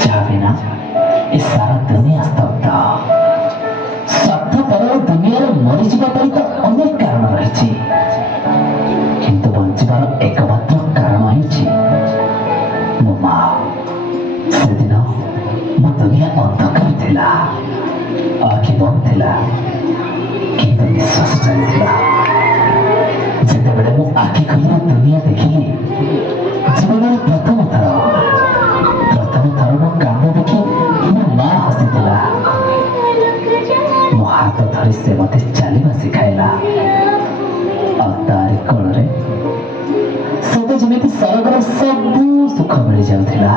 ଯାହା ବିନା ଏ ସାରା ଦୁନିଆ ସ୍ତବ୍ଧ। ସ୍ୱାର୍ଥପର ଦୁନିଆରେ ମରିଯିବା ପାଇଁ ତ ଅନେକ କାରଣ ରହିଛି, କିନ୍ତୁ ବଞ୍ଚିବାର ଏକମାତ୍ର କାରଣ ହେଉଛି ମୋ ମା। ସେଦିନ ମୋ ଦୁନିଆ ଅନ୍ଧକାର ଥିଲା, ଆଖି ବନ୍ଦ ଥିଲା, କିନ୍ତୁ ନିଶ୍ୱାସ ଚାଲିଥିଲା। ଯେତେବେଳେ ମୁଁ ଆଖି ଖୋଲି ଦୁନିଆ ଦେଖିଲି, ଜୀବନର ପ୍ରଥମ ଥର ମୋ କାନ୍ଦ ଦେଖି ମୋ ମା ହସିଥିଲା। ମୋ ହାତ ଧରି ସେ ମୋତେ ଚାଲିବା ଶିଖାଇଲା, ଆଉ ତାରି କୋଳରେ ସତେ ଯେମିତି ସରଗର ସବୁ ସୁଖ ମିଳିଯାଉଥିଲା।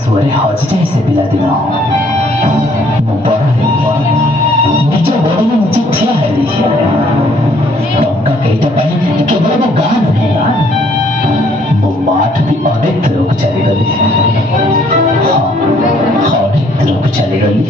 ସୁଅରେ ହଜିଯାଏ ସେ ପିଲାଦିନ। ମୁଁ ବଡ଼ ହେଲି, ନିଜ ଗୋଡ଼ରେ ନିଜେ ଠିଆ ହେଲି। ଟଙ୍କା କେଇଟା ପାଇଁ କେବଳ ମୋ ଗାଁ ନୁହେଁ, ମୋ ମାଠୁ ବି ଅନେକ ଦୂରକୁ ଚାଲିଗଲି। ହଁ, ଅନେକ ଦୂରକୁ ଚାଲିଗଲି।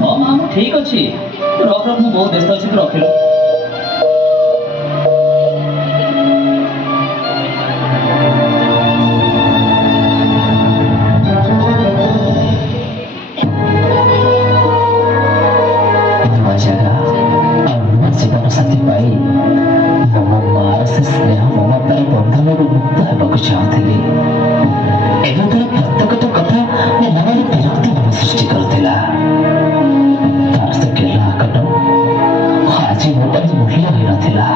ହଁ ମା, ମୁଁ ଠିକ ଅଛି। ରଖ ରଖ, ମୁଁ ବହୁତ ବ୍ୟସ୍ତ ଅଛି, ତୁ ରଖିଲୁ। ନୂଆ ଜାଗା ଆଉ ନୂଆ ଜୀବନ ସାଥୀ ପାଇ ମୁଁ ମୋ ମାର ସେ ସ୍ନେହ ମମତାର ବନ୍ଧନରୁ ମୁକ୍ତ ହେବାକୁ ଚାହୁଁଥିଲି। ଏବେ ତାର ପ୍ରତ୍ୟେକଟା କଥା ମୋ ମନରେ ବିରକ୍ତି ଭାବ ସୃଷ୍ଟି କରୁଥିଲା। ତାର ସେ ଗେହ୍ଲା ଆକଟ ଆଜି ମୋ ପାଇଁ ମୂଲ୍ୟ ହୋଇନଥିଲା।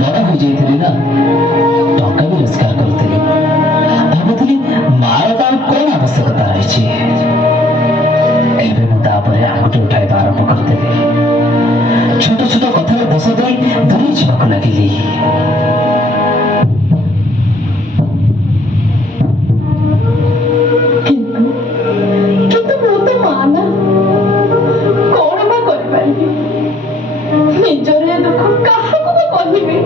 ବଡ଼ ହୋଇଯାଇଥିଲି ନା, ଟଙ୍କା ବି ରୋଜଗାର କରୁଥିଲି। ଭାବୁଥିଲି ମାର ତାର କଣ ଆବଶ୍ୟକତା ରହିଛି। ଏବେ ମୁଁ ତାପରେ ଆଙ୍ଗୁଠି ଉଠାଇବା ଆରମ୍ଭ କରିଦେଲି। ଛୋଟ ଛୋଟ କଥାରେ ଦୋଷ ଦେଇ ଦୂରେଇ ଯିବାକୁ ଲାଗିଲି। ନିଜର ଦୁଃଖ କାହାକୁ ମୁଁ କହିବି?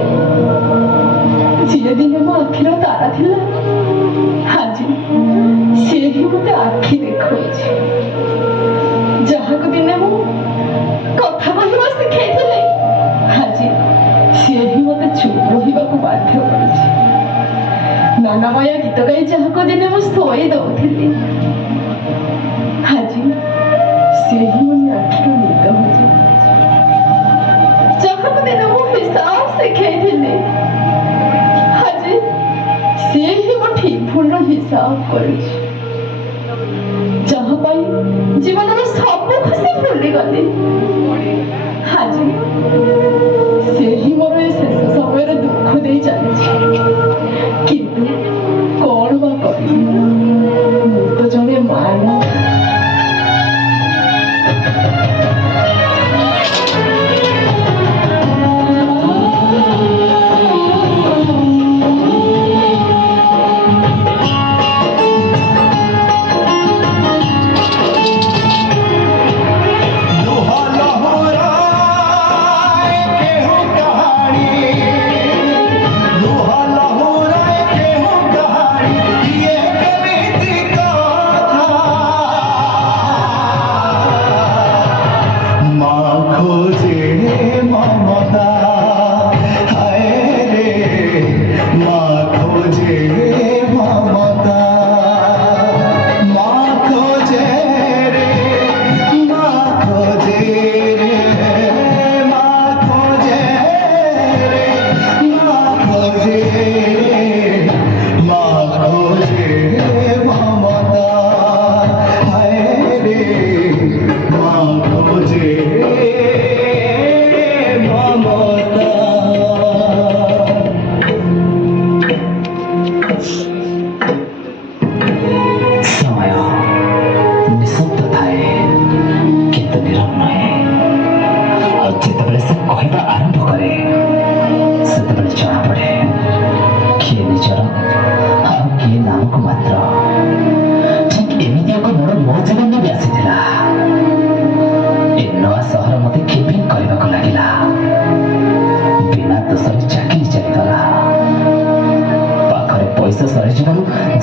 ଯିଏ ଦିନେ ମୋ ଆଖିର ତାରା ଥିଲା, ଆଜି ସିଏ ହିଁ ମତେ ଆଖି ଦେଖାଉଛି। ଯାହାକୁ ଦିନେ ମୁଁ କଥା କହିବା ଶିଖେଇଥିଲି, ଆଜି ସିଏ ହିଁ ମତେ ଚୁପ୍ ରହିବାକୁ ବାଧ୍ୟ କରୁଛି। ନାନାମୟ ଗୀତ ଗାଇ ଯାହାକୁ ଦିନେ ମୁଁ ଶୋଇ ଦଉଥିଲି, ଆଜି ସିଏ ହିଁ ମୋ ଆଖିର ନିଦ ହଉଛି। ଯାହାକୁ ଦିନେ ମୁଁ ହିସାବ ଶିଖେଇଥିଲି, ଆଜି ସିଏ ହିଁ ମୋ ଠିକ୍ ଭୁଲର ହିସାବ କରୁଛି। ଯାହା ପାଇଁ ଜୀବନର ସବୁ ଖୁସି ଭୁଲିଗଲି। ଆଜି ସେହି ମୋର ଏ ଶେଷ ସମୟରେ ଦୁଃଖ ଦେଇ ଚାଲିଛି। କିନ୍ତୁ କଣ ବା କରିବି, ମୁଁ ତ ଜଣେ ମା ନା।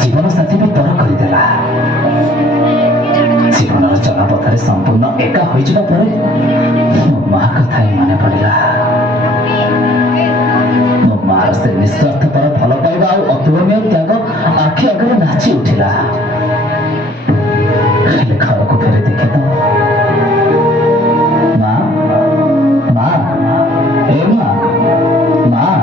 जीवन साथी भी पर करदेला। जीवन चलपथार संपूर्ण एका हो मो माँ कथा ही मन पड़ा। मो मार से निस्वार्थपर भल पाइबा और अतुलनीय त्याग आखि आगे नाची उठिला। घर को फेरी देखे तो माँ माँ ए माँ माँ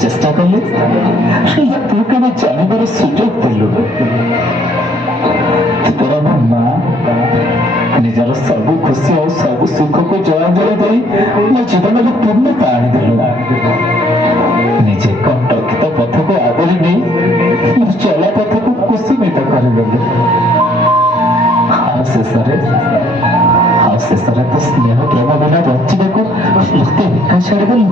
चेष्टा कलु तू कभी जानवर सुजोग देलु तोर मो माँ निजर सब खुशी और सब सुख को जलांजलि दे मो जीवन में पूर्णता आनीदेलु। निजे कंटकित पथ को आदरी नहीं मो चला पथ को कुसुमित करदेलु। शेष तो स्नेह प्रेम बिना बंचा को मत एका छाड़देलु।